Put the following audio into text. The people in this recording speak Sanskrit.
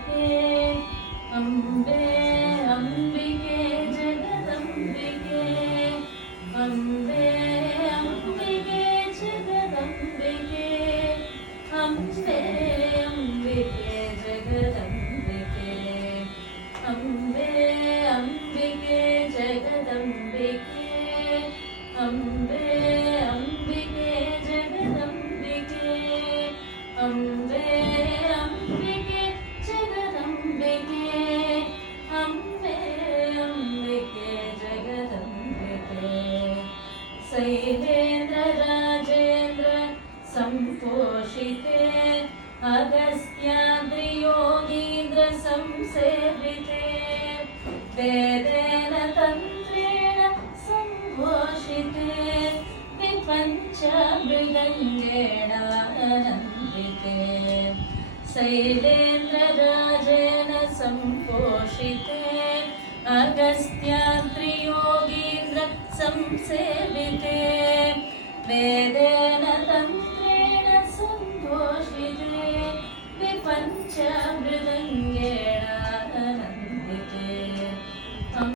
जगदम्बिके अम्बे अम्बिके जगदम्बिके अम्बे अम्बिके जगदम्बिके अम्बे अम्बिके जगदम्बिके अम्बे अम्बिके जगदम्बिके अम्बे अम्बिके जगदम्बिके अम्बे अम्बिके जगदम्बिके अम्बे अम्बिके जगदम्बिके शैलेन्द्र राजेन्द्र संपोषिते अगस्त्याद्रियोगीन्द्र संसेविते वेदेन तन्त्रेण संघोषिते विपञ्चमृदङ्गेण आनन्दिते शैलेन्द्रराजेन संपोषिते अगस्त्याद्रियोगीन्द्र संसेविते